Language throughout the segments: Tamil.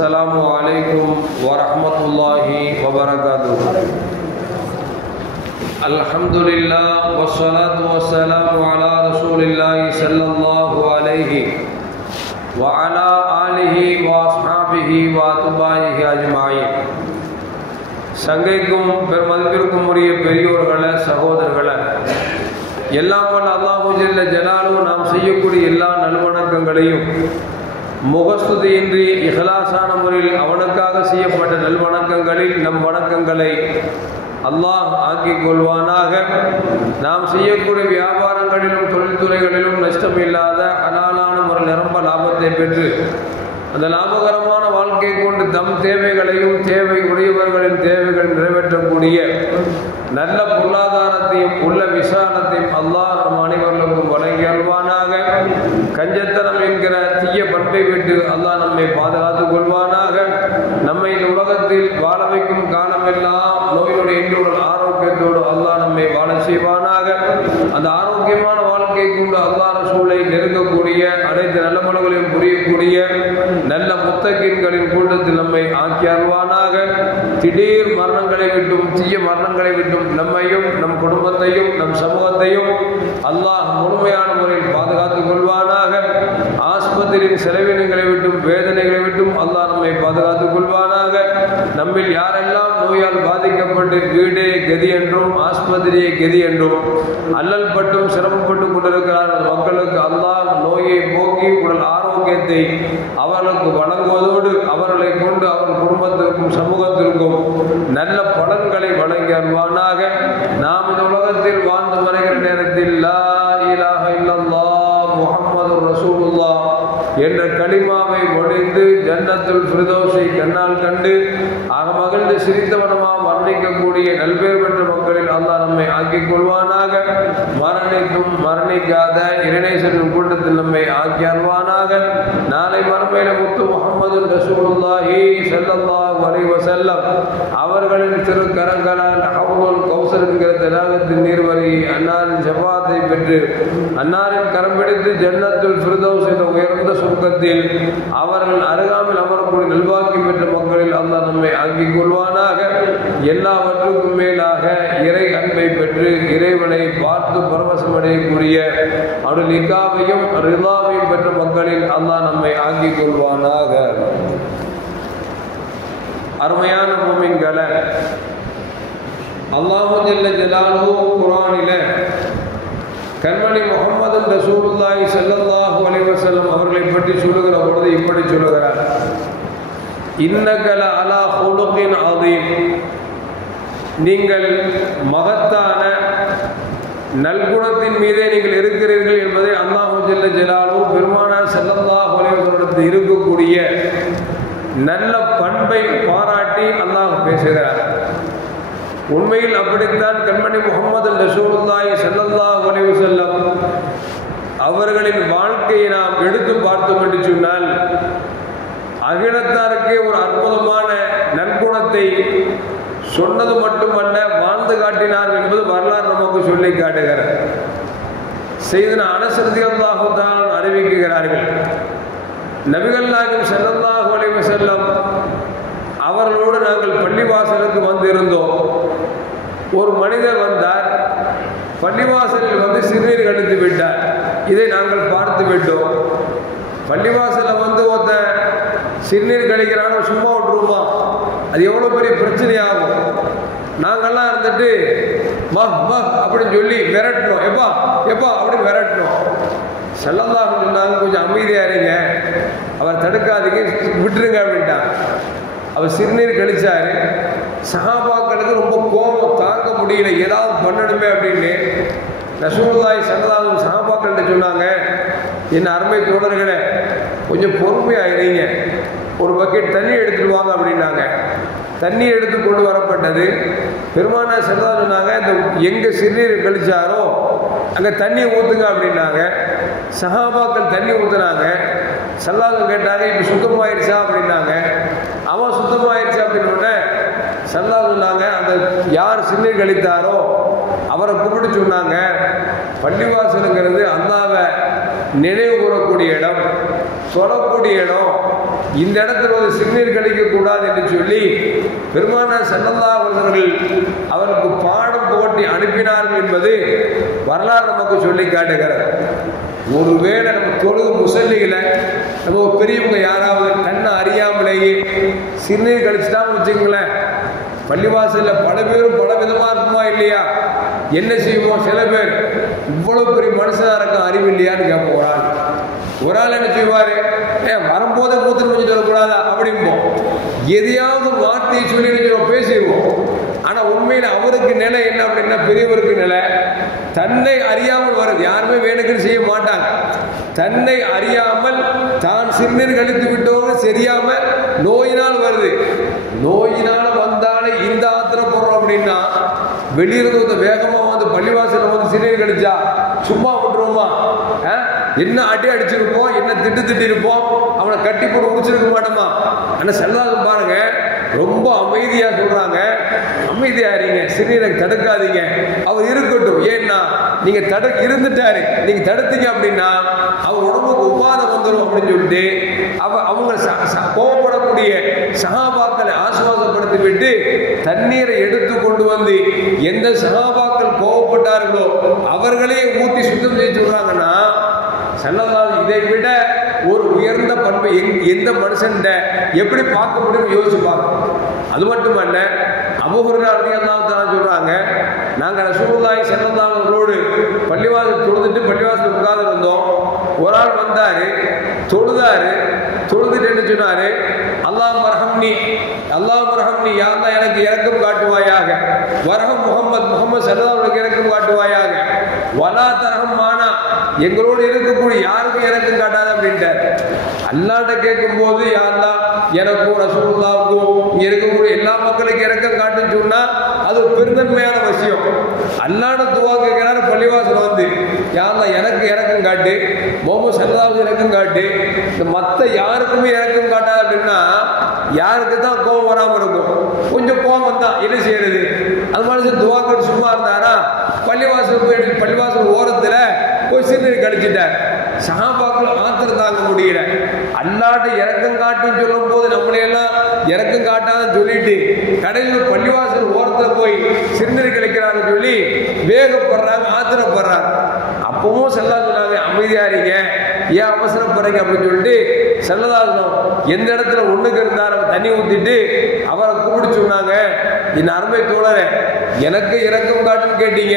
अस्सलामु अलैकुम वरहमतुल्लाहि वबरकातुहु। अल्हम्दुलिल्लाह वस्सलातु वस्सलामु अला रसूलिल्लाहि सल्लल्लाहु अलैहि व अला आलिहि व अस्हाबिहि व अत्बाइहि अजमाइन। சங்கைக்கும் பெருமதிப்பிற்கும் உரிய பெரியோர்களே, சகோதரர்களே, எல்லாம் வல்ல அல்லாஹு ஜல்ல ஜலாலுஹு நாம் செய்யக்கூடிய எல்லா நல்வணக்கங்களையும் முகஸ்துதியின்றி இஹ்லாஸான முறையில் அவனுக்காக செய்யப்பட்ட நல்வணக்கங்களில் நம் வணக்கங்களை அல்லாஹ் ஆக்கிக் கொள்வானாக. நாம் செய்யக்கூடிய வியாபாரங்களிலும் தொழில்துறைகளிலும் நஷ்டமில்லாத ஹலாலான ஒரு நிரம்ப லாபத்தை பெற்று அந்த லாபகரமான வாழ்க்கை கொண்டு தம் தேவைகளையும் தேவை உடையவர்களின் தேவைகள் நிறைவேற்றக்கூடிய நல்ல பொருளாதாரத்தையும் உள்ள விசாலத்தையும் அல்லாஹ் நம் அனைவர்களுக்கும் வழங்கி அல்வானாக. கஞ்சத்தனம் என்கிற தீய பண்பை விட்டு அல்லாஹ் நம்மை பாதுகாத்துக் கொள்வானாக. நம்மை இந்த உலகத்தில் வாழ வைக்கும் காலமெல்லாம் நோயுடைய இன்றுடன் ஆரோக்கியத்தோடு அல்லாஹ் நம்மை வாழ செய்வானாக. அந்த ஆரோக்கியமான வாழ்க்கை கொண்டு அல்லாஹ் ரசூலை நெருங்கக்கூடிய அனைத்து நல்ல மனங்களையும் புரியக்கூடிய நல்ல முத்தகீன்களின் கூட்டத்தில் நம்மை ஆக்கி அருள்வானாக. திடீர் மரணங்களை விட்டும் தீய மரணங்களை விட்டும் நம்மையும் நம் குடும்பத்தையும் நம் சமூகத்தையும் அல்லாஹ் முழுமையான முறையில் பாதுகாத்துக் கொள்வானாக. ஆஸ்பத்திரியின் செலவினங்களை விட்டும் வேதனைகளை விட்டும் அல்லாஹ் நம்மை பாதுகாத்துக் கொள்வானாக. நம்மில் யாரெல்லாம் நோயால் பாதிக்கப்பட்டு வீடே கதி என்றும் ஆஸ்பத்திரியை கதி என்றும் அல்லல் பட்டும் சிரமப்பட்டு கொண்டிருக்கிறார்கள் மக்களுக்கு அல்லாஹ் நோயை போக்கி உடல் ஆரோக்கியத்தை அவர்களுக்கு வழங்குவதோடு அவர்களை கொண்டு அவர்கள் குடும்பத்திற்கும் சமூகத்திற்கும் நல்ல பலன்களை வழங்கி அருள்வானாக. நாம் இந்த உலகத்தில் வாழ்ந்து மறைகிற நேரத்தில் லா இலாஹ இல்லல்லாஹ் முஹம்மதுர் ரசூலுல்லாஹ் என்ற கலிமாவை ஒழிந்து ஜன்னத்துல் ஃபிர்தௌஸை கண்ணால் கண்டு மகிழ்ந்து சிரித்தவனமாக மரணிக்கக்கூடிய நல்பேர் பெற்ற மக்களில் அல்லாஹ் நம்மை ஆக்கிக் கொள்வானாக. மரணிக்கும் மரணிக்காத இறைநேசரின் கூட்டத்தில் நம்மை ஆக்கி அருள்வானாக. நாளை மறுமையில முத்து முஹம்மது ரசூலுல்லாஹி ஸல்லல்லாஹு அலைஹி வஸல்லம் அவர்களின் திருக்கரங்களால் ஹவ்லுல் கௌசர் என்கிற தடாகத்தின் நீர்வரை அன்னாரின் ஷஃபாத்தை பெற்று அன்னாரின் கரம் பிடித்து ஜன்னத்துல் ஃபிர்தௌஸ் என்ற உயர்ந்த சொர்க்கத்தில் அவர்கள் அருகாமையில் அமரக்கூடிய நல்வாக்கி பெற்ற மக்களில் அல்லாஹ் நம்மை ஆக்கிக் கொள்வானாக. எல்லாவற்றுக்கும் மேலாக இறை அன்பை பெற்று இறைவனை பார்த்து பரவசமடையக்கூடிய அவருடைய நிகாவையும் ரிதாவையும் பெற்ற மக்களில் அல்லாஹ் நம்மை ஆக்கிக் கொள்வானாக. அருமையான மூமின்களே, அல்லாஹு ஜல்ல ஜலாலுஹு குர்ஆனில கண்மணி முஹம்மது ரசூலுல்லாஹி ஸல்லல்லாஹு அலைஹி வஸல்லம் அவர்களை பற்றி சொல்லுகிற பொழுது இப்படி சொல்லுகிறார்: இன்னக லஅலா ஹுலுகின் அதீம், நீங்கள் மகத்தான நல்குணத்தின் மீதே நீங்கள் இருக்கிறீர்கள் என்பதை அல்லாஹு ஜல்ல ஜலாலுஹு பெருமானார் ஸல்லல்லாஹு அலைஹி வஸல்லம் இருக்கக்கூடிய நல்ல பண்பை பாராட்டி அல்லாஹ் பேசுகிறார். உண்மையில் அப்படித்தான் கண்மணி முஹம்மது ரசூலுல்லாஹி ஸல்லல்லாஹு அலைஹி வஸல்லம் அவர்களின் வாழ்க்கையை நாம் எடுத்து பார்த்தோம் என்று சொன்னால் அகிலத்தாருக்கே ஒரு அற்புதமான நற்குணத்தை சொன்னது மட்டுமல்ல, வாழ்ந்து காட்டினார் என்பது வரலாறு நமக்கு சொல்லி காட்டுகிறார். செய்தன அனஸ் ரலியல்லாஹு தஆலா அறிவிக்கிறார்கள், நபிகள் நாயகம் ஸல்லல்லாஹு அலைஹி வஸல்லம் அவர்களோடு நாங்கள் பள்ளிவாசலுக்கு வந்திருந்தோம். ஒரு மனிதர் வந்தார், பள்ளிவாசலில் வந்து சிறுநீர் கழித்து விட்டார். இதை நாங்கள் பார்த்து விட்டோம். பள்ளிவாசலில் வந்து ஒருத்த சிறுநீர் கழிக்கிறாங்க, சும்மா விட்டுருமா? அது எவ்வளோ பெரிய பிரச்சனையாகும். நாங்கள்லாம் இருந்துட்டு மஹ் மஹ் அப்படின்னு சொல்லி விரட்டணும், எப்பா எப்பா அப்படின்னு விரட்டணும். ஸல்லல்லாஹு அலைஹி வஸல்லம் கொஞ்சம் அமைதியாக இருங்க, அவர் தடுக்காதீங்க, விட்டுருங்க அப்படின்ட்டான். அவர் சிறுநீர் கழிச்சாரு. சஹாபாக்களுக்கு ரொம்ப கோபம் தாங்க முடியல, ஏதாவது பண்ணணுமே அப்படின்னு ரசூலுல்லாஹி ஸல்லல்லாஹு அலைஹி வஸல்லம் சஹாபாக்கள்கிட்ட சொன்னாங்க, என் அருமை தோழர்களே, கொஞ்சம் பொறுமையாக இருங்க, ஒரு பக்கெட் தண்ணி எடுத்துட்டு வாங்க அப்படின்னாங்க. தண்ணி எடுத்து கொண்டு வரப்பட்டது. பெருமானார் ஸல்லல்லாஹு அலைஹி வஸல்லம் சொன்னாங்க, இந்த எங்கே சிறுநீர் கழிச்சாரோ அங்கே தண்ணி ஊற்றுங்க அப்படின்னாங்க. சஹாபாக்கள் தண்ணி ஊற்றுனாங்க. ஸல்லல்லாஹு அலைஹி வஸல்லம் கேட்டாங்க, இப்போ சுத்தமாயிருச்சா அப்படின்னாங்க. அவன் சுத்தமாயிருச்சா அப்படின்னு ஸல்லல்லாஹு அலைஹி வஸல்லம் சொன்னாங்க, அந்த யார் சிறுநீர் கழித்தாரோ அவரை கூப்பிட்டு சொன்னாங்க, பள்ளிவாசலுங்கிறது அல்லாஹ்வை நினைவு கூறக்கூடிய இடம், சொல்லக்கூடிய இடம். இந்த இடத்துல ஒரு சிறுநீர் கழிக்க கூடாது என்று சொல்லி பெருமானார் ஸல்லல்லாஹு அலைஹி வஸல்லம் அவருக்கு பாடம் போட்டி அனுப்பினார்கள் என்பது வரலாறு நமக்கு சொல்லி காட்டுகிறது. ஒருவேளை நம்ம தொழுது முசல்லிகளை நம்ம பெரியவங்க யாராவது கண்ணை அறியாமலேயே சிறுநீர் கழிச்சுட்டான்னு வச்சுங்களேன், பள்ளிவாசலில் பல பேரும் பல விதமாக இருக்குமா இல்லையா? என்ன செய்வோம்? சில பேர் இவ்வளவு பெரிய மனுஷனாக இருக்க அறிவு இல்லையான்னு கேட்போம். ஒரு ஆள் என்ன செய்வார், வரும்போதே மூத்திரம் கொஞ்சம் சொல்லக்கூடாதா அப்படிம்போம். எதையாவது வார்த்தையை சொல்லி பேசிடுவோம். ஆனால் உண்மையில் அவருக்கு நிலை என்ன அப்படின்னா, பெரியவருக்கு நிலை தன்னை அறியாமல் வருது. யாருமே வேணுக்குன்னு செய்ய மாட்டாங்க. தன்னை அறியாமல் தான் சிறுநீர் கழித்து விட்டோம்னு தெரியாம நோயினால் வருது. நோயினால் வந்தாலே இந்த ஆத்திரப்படுறோம் அப்படின்னா, வெளியிருந்து வேகமாக வந்து பள்ளிவாசலில் வந்து சிறுநீர் கழிச்சா சும்மா விட்டுருவோமா? என்ன அடி அடிச்சிருப்போம், என்ன திட்டு இருப்போம், அவனை கட்டி போட்டு முடிச்சிருக்க மாட்டோமா? ஆனால் செல்லாது பாருங்க, ரொம்ப அமைதியா சொல்றாங்க, அமைதியா இருங்க, சிறுநீரை தடுக்காதீங்க, அவர் இருக்கட்டும். ஏன்னா நீங்க இருந்துட்டாரு, நீங்க தடுத்தீங்க அப்படின்னா அவர் உடம்புக்கு உபாதம் வந்துடும் அப்படின்னு சொல்லிட்டு அவங்க கோபப்படக்கூடிய சஹாபாக்களை ஆசுவாசப்படுத்தி விட்டு தண்ணீரை எடுத்து கொண்டு வந்து எந்த சஹாபாக்கள் கோபப்பட்டார்களோ அவர்களே ஊற்றி சுத்தம் செய்ய சொல்றாங்கன்னா, ஸல்லல்லாஹு இதை விட ஒரு உயர்ந்த பண்பை எந்த மனுஷன் எப்படி பார்க்க முடியும் யோசிச்சு பார்க்கணும். அது மட்டுமல்ல, அபூ ஹுரைரா ரலியல்லாஹு தஆலா சொல்றாங்க, நாங்கள் ரசூலுல்லாஹி ஸல்லல்லாஹு அலைஹி வஸல்லம் பள்ளிவாசல் தொழுதுட்டு பள்ளிவாசல் உட்கார்ந்து இருந்தோம். ஒரு ஆள் வந்தாரு, தொழுதுட்டு என்ன சொன்னாரு, அல்லாஹும்ம ரஹம்னி, அல்லாஹும்ம ரஹம்னி, யா அல்லாஹ் எனக்கு இரக்கம் காட்டுவாயாக, வரஹம் முஹம்மது ஸல்லல்லாஹு அலைஹி வஸல்லம் இரக்கம் காட்டுவாயாக, வலா தரஹம் மானா, எங்களோடு இருக்கக்கூடிய யாருக்கும் இரக்கம் காட்டாத அப்படின்ட்டார். அல்லாஹ்ட்ட கேட்கும் போது யா அல்லாஹ் எனக்கும் ரசூலுல்லாஹ்வுக்கும் இங்க இருக்கக்கூடிய எல்லா மக்களுக்கும் இரக்கம் காட்டுன்னு சொன்னா அது பெருந்தன்மையான விஷயம். அல்லாஹ்ட்ட துவா கேட்கிறாரு பள்ளிவாசல் வந்து, யா அல்லாஹ் எனக்கு இரக்கம் காட்டு, முஹம்மது ஸல்லல்லாஹு அலைஹி வஸல்லம் இரக்கம் காட்டு, இந்த மற்ற யாருக்குமே இரக்கம் காட்டாது அப்படின்னா யாருக்கு தான் கோபம் வராமல் இருக்கும்? கொஞ்சம் கோபம் தான், என்ன செய்யறது? அது மாதிரி துவா கேட்டு சும்மா இருந்தாரா? பள்ளிவாசல் ஓரத்துல போய் சிறுநீர் கழிச்சிட்டார். சஹாபாக்கள் ஆத்திரம் தாங்க முடியல. அல்லாஹ்ட்ட இரக்கம் காட்டுன்னு சொல்லும் போது நம்மளையெல்லாம் இரக்கம் காட்டாத சொல்லிட்டு கடையில் பள்ளிவாசல் ஓரத்துல போய் சிறுநீர் கழிக்கிறான்னு சொல்லி வேகப்படுறாங்க, ஆத்திரப்படுறாங்க. அப்பவும் ஸல்லல்லாஹு சொன்னாங்க, அமைதியா இருங்க, ஏன் அவசரப்படுறீங்க அப்படின்னு சொல்லிட்டு ஸல்லல்லாஹு எந்த இடத்துல ஒண்ணுக்கு இருந்தார் அவர் தண்ணி ஊத்திட்டு அவரை கூப்பிட்டு சொன்னாங்க, என் அருமை தோழரே, எனக்கு இரக்கம் காட்டுன்னு கேட்டீங்க,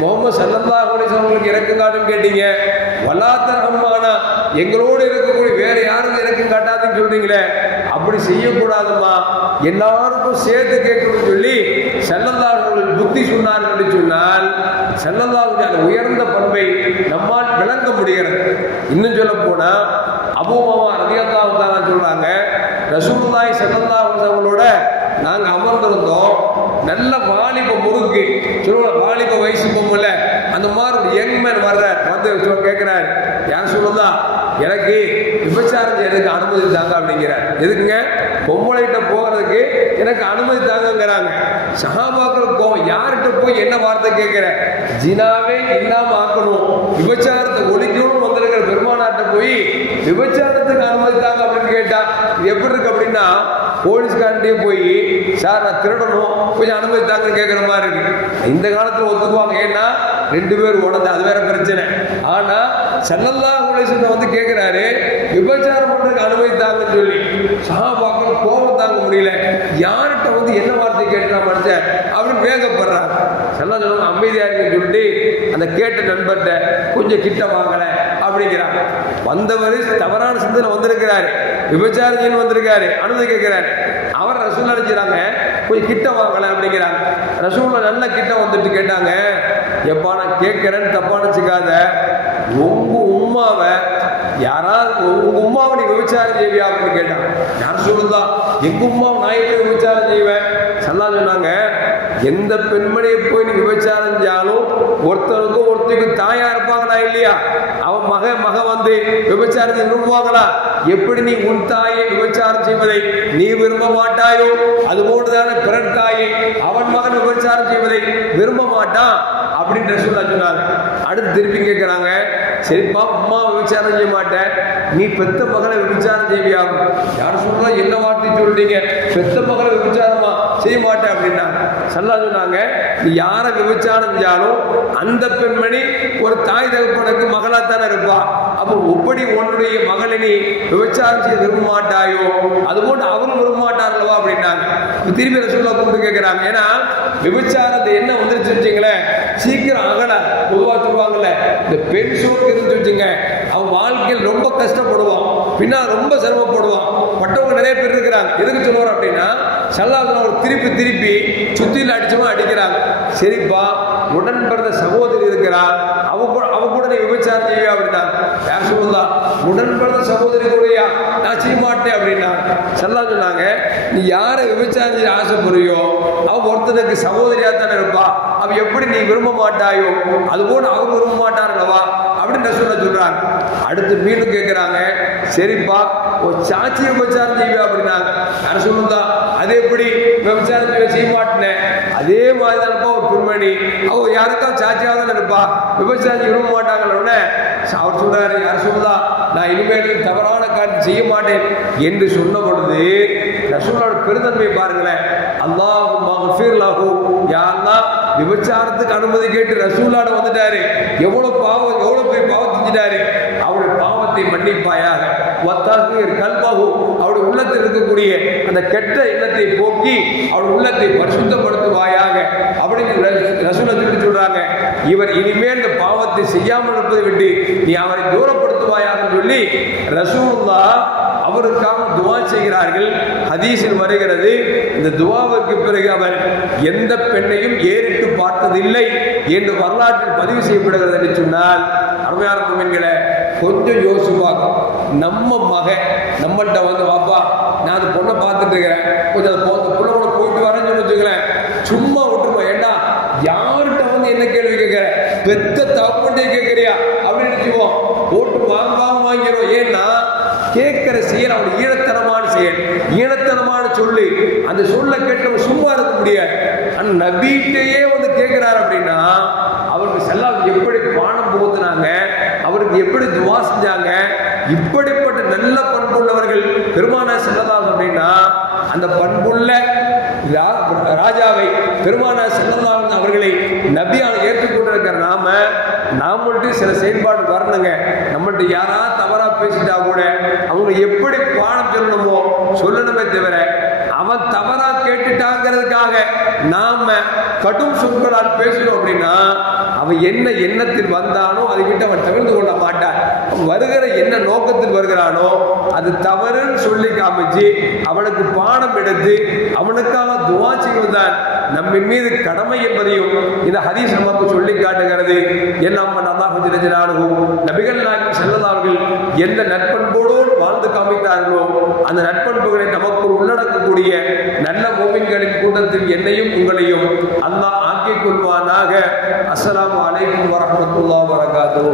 முஹம்மது ஸல்லல்லாஹு அலைஹி வஸல்லம் இரக்கம் காட்டுன்னு கேட்டீங்க, வலா தர்ஹம்மானா, எங்களோடு இருக்கக்கூடிய வேற யாரும் இரக்கம் காட்டாதுன்னு சொல்றீங்களே, அப்படி செய்யக்கூடாதுமா, எல்லாருக்கும் சேர்த்து கேட்கணும்னு சொல்லி ஸல்லல்லாஹு அலைஹி வஸல்லம் புத்தி சொன்னார்கள் என்று சொன்னால் ஸல்லல்லாஹு அலைஹி உயர்ந்த பண்பை நம்மால் விளங்க முடிகிறது. இன்னும் சொல்ல போனா அபூ உமாமா ரலியல்லாஹு தஆலா சொல்றாங்க, ரசூலுல்லாஹி ஸல்லல்லாஹு அலைஹி வஸல்லமோட நாங்க அமர்ந்திருந்தோம். நல்ல வாலிப முறுக்கு சொல்லுவோம், வாலிப வயசு பொம்பல அந்த மாதிரி ஒரு யங்மேன் வர்றார், வந்து கேட்கிறார், யார் சொல்லுதா எனக்கு விபச்சாரம் எனக்கு அனுமதி தாங்க அப்படிங்கிறார். எதுக்குங்க? பொம்பளைகிட்ட போகிறதுக்கு எனக்கு அனுமதி தாங்கிறாங்க. சஹாபாக்கள் கோவம், யார்கிட்ட போய் என்ன வார்த்தை கேட்கிற, ஜினாவே இல்லாம ஆக்கணும், விபச்சாரத்தை ஒழிக்கணும் வந்திருக்கிற பெருமானாட்ட போய் விபச்சாரத்துக்கு அனுமதி தாங்க அப்படின்னு கேட்டா எப்படி இருக்கு அப்படின்னா, போலீஸ்காரன்ட்டே போய் சார் நான் திருடணும் கொஞ்சம் அனுமதி தாங்கன்னு கேட்குற மாதிரி இருக்கு. இந்த காலத்தில் ஒத்துக்குவாங்க, ஏன்னா ரெண்டு பேர் உடனே அது வேற பிரச்சனை. ஆனா ஸல்லல்லாஹு அலைஹி வஸல்லம் வந்து கேட்கிறாரு விபச்சாரம் பண்றதுக்கு அனுமதி தாங்கன்னு சொல்லி. சஹாபாக்கள் கோபம் தாங்க முடியல, யார்கிட்ட வந்து என்ன வார்த்தை கேட்கிறா மனுஷன் அப்படின்னு வேகப்படுறாங்க. ஸல்லல்லாஹு அலைஹி வஸல்லம் அமைதியா இருக்குன்னு சொல்லிட்டு அந்த கேட்ட நண்பர்கிட்ட கொஞ்சம் கிட்ட வாங்கல அப்படிங்கிறாங்க. வந்தவர் தவறான சிந்தனை வந்திருக்கிறாரு, விபச்சாரம் வந்திருக்காரு, அனுமதி கேட்கிறாரு. அவர் ரசூல் அடிக்கிறாங்க, கொஞ்சம் கிட்ட வாங்கல அப்படிங்கிறாங்க. ரசூல் நல்ல கிட்ட வந்துட்டு கேட்டாங்க, எப்பா நான் கேட்கிறேன்னு தப்பா நினைச்சுக்காத, உங்க உம்மாவை யாராவது உங்க உம்மாவை நீ விபச்சாரம் செய்வியா அப்படின்னு கேட்டாங்க. யார் சொல்லுதா, எங்க உம்மாவை நான் எப்படி விபச்சாரம் செய்வேன்? ஸல்லல்லாஹு சொன்னாங்க, எந்த பெண்மணியை போய் நீ விபச்சாரம் செஞ்சாலும் ஒருத்தருக்கும் ஒருத்தருக்கும் தாயா இருப்பாங்களா இல்லையா? அவன் மக வந்து விபச்சாரத்தை விரும்புவாங்களா? எப்படி நீ உன் தாயை விபச்சாரம் செய்வதை நீ விரும்ப மாட்டாயோ அதுபோன்றுதான பிறர் தாயை அவன் மகன் விபச்சாரம் செய்வதை விரும்ப மாட்டான் அப்படின்னு சொன்னாங்க. அடுத்து திருப்பி கேட்கிறாங்க, சரிப்பா அம்மா விபச்சாரம் செய்ய மாட்டேன், நீ பெத்த மகளை விபச்சாரம் செய்வியாகும். யார் சொல்றா, என்ன வார்த்தை சொல்றீங்க, பெத்த மகளை விபச்சாரமா செய்ய மாட்டேன் அப்படின்னா ஸல்லல்லாஹு சொன்னாங்க, நீ யாரை விபச்சாரம் செஞ்சாலும் அந்த பெண்மணி ஒரு தாய் தகப்பனுக்கு மகளாத்தானே இருப்பா. அப்போ எப்படி உன்னுடைய மகளை நீ விபச்சாரம் செய்ய விரும்ப மாட்டாயோ அதுபோன்று அவரும் விரும்ப மாட்டார்களவா அப்படின்னாங்க. திரும்பி ரசூலுல்லாஹ் கூப்பிட்டு கேட்கிறாங்க, ஏன்னா விபச்சாரத்தை என்ன வந்துருச்சு வச்சுங்களேன், சீக்கிரம் அகல. பொதுவாக சொல்லுவாங்கல்ல, இந்த பெண் சோக்கு இருந்து வச்சுங்க அவன் வாழ்க்கையில் ரொம்ப கஷ்டப்படுவான், பின்னால் ரொம்ப சிரமப்படுவான். பட்டவங்க நிறைய பேர் இருக்கிறாங்க. எதுக்கு சொல்லுவார் அப்படின்னா ஸல்லல்லாஹு ஒரு திருப்பி சுத்தியில் அடிச்சவன் அடிக்கிறாங்க. சரிப்பா உடன் பிறந்த சகோதரி இருக்கிறார், அவ கூட நீ விபச்சாரம் செய்வியா அப்படின்னா யார் சொல்லுதா, உடன் பிறந்த சகோதரி கூடயா நான் செய்ய மாட்டேன் அப்படின்னா ஸல்லல்லாஹு சொன்னாங்க, நீ யாரை விபச்சாரம் செய்ய ஆசைப்படுறியோ அவன் ஒருத்தனுக்கு சகோதரியா தானே இருப்பா, அவ எப்படி நீ விரும்ப மாட்டாயோ அதுபோல அவங்க விரும்ப மாட்டார்களவா அப்படின்னு சொல்றாங்க. அடுத்து மீண்டும் கேட்கிறாங்க, சரிப்பா ஒரு சாட்சி விபச்சாரம் செய்வியா அப்படின்னாங்க. யார் சொல்லுதா, அது எப்படி விபச்சாரம் செய்ய மாட்டேன், அதே மாதிரி தான்ப்பா ஒரு பெண்மணி அவ யாருக்கா சாட்சியாக தான் இருப்பா, விபச்சாரம் விரும்ப மாட்டாங்களோட அவர் சொல்றாரு, யார் சொல்லுதா, நான் இனிமேல் தவறான காரியம் செய்ய மாட்டேன் என்று சொன்ன பொழுது ரசூலோட பெருந்தன்மை பாருங்களேன். அல்லாஹு மக்ஃபிர் லஹு, யா அல்லாஹ் விபச்சாரத்துக்கு அனுமதி கேட்டு ரசூலோட வந்துட்டாரு, எவ்வளவு போய் பாவம் செஞ்சிட்டாரு, அவருடைய பாவத்தை மன்னிப்பாயாக. வத்தஹீர் கல்பஹு, அவருடைய உள்ளத்தில் இருக்கக்கூடிய அந்த கெட்ட எண்ணத்தை போக்கி அவருடைய உள்ளத்தை பரிசுத்தப்படுத்துவாயாக அப்படின்னு ரசூலுல்லாஹ் சொல்லி சொல்றாங்க. இவர் இனிமேல் இந்த பாவத்தை செய்யாமல் இருப்பதை விட்டு நீ அவரை தூரப்படுத்துவாயாக சொல்லி ரசூலுல்லாஹ் அவருக்காக துவா செய்கிறார்கள். ஹதீஸில் வருகிறது, இந்த துவாவுக்கு பிறகு அவர் எந்த பெண்ணையும் ஏறிட்டு பார்த்ததில்லை என்று வரலாற்றில் பதிவு செய்யப்படுகிறது என்று சொன்னால், அருமையான பெண்களை கொஞ்சம் யோசிப்பாங்க. நம்ம மகன் நம்மள்கிட்ட வந்து, வாப்பா நான் அந்த பொண்ணை பார்த்துட்டு இருக்கிறேன், கொஞ்சம் அந்த பிள்ளை கூட போயிட்டு வரேன்னு சொல்லி வச்சுக்கிறேன், சும்மா விட்டுருவோம். ஏண்டா யார்கிட்ட வந்து என்ன கேள்வி கேட்கிற, பெத்த தப்புட்டே கேட்கிறியா அப்படின்னு நினைச்சுவோம், போட்டு வாங்கிடுவோம். ஏன்னா கேட்கிற செயல் அவன் ஈழத்தனமான செயல், ஈழத்தனமான சொல்லி அந்த சொல்ல கேட்டவங்க சும்மா இருக்க முடியாது. ஆனா நபிட்டையே வந்து கேட்கிறார் அப்படின்னா அவருக்கு ஸல்லல்லாஹு எப்படி பானம் புகுத்தினாங்க, அவருக்கு எப்படி துவா செஞ்சாங்க. இப்படிப்பட்ட நல்ல பண்புள்ளவர்கள் பெருமானார் ஸல்லல்லாஹு அப்படின்னா அந்த பண்புள்ள ராஜாவை பெருமானார் ஸல்லல்லாஹு அவர்களை நபியாக ஏற்றுக்கொண்டிருக்கிற நாமள்கிட்ட சில செயல்பாடு வரணுங்க. நம்மள்கிட்ட யாராவது தவறா பேசிட்டா கூட அவங்க எப்படி பாடம் சொல்லணுமோ சொல்லணுமே தவிர அவன் தவறா கேட்டுட்டாங்கிறதுக்காக நாம கடும் சொற்களால் பேசணும் அப்படின்னா அவன் என்ன எண்ணத்தில் வந்தானோ அதை விட்டு அவன் தவிர்த்து கொள்ள மாட்டான். வருகிற என்ன நோக்கத்தில் வருகிறானோ அது தவறுன்னு சொல்லி காமிச்சு அவனுக்கு பாடம் எடுத்து அவனுக்காக துவா செய்வதுதான் நம்ம மீது கடமை என்பதையும் இந்த ஹதீஸ் நமக்கு சொல்லி காட்டுகிறது. எல்லாம் நபிகள் நாயகம் ஸல்லல்லாஹு அலைஹி வஸல்லம் எந்த நற்பண்போடு வாழ்ந்து காமித்தார்களோ அந்த நற்பண்புகளை நமக்குள் உள்ளடக்கக்கூடிய நல்ல மூமின்களின் கூட்டத்தில் என்னையும் உங்களையும் அல்லாஹ் ஆக்கிக் கொள்வானாக. அஸ்ஸலாமு அலைக்கும் வரஹ்மத்துல்லாஹி வபரகாத்துஹு.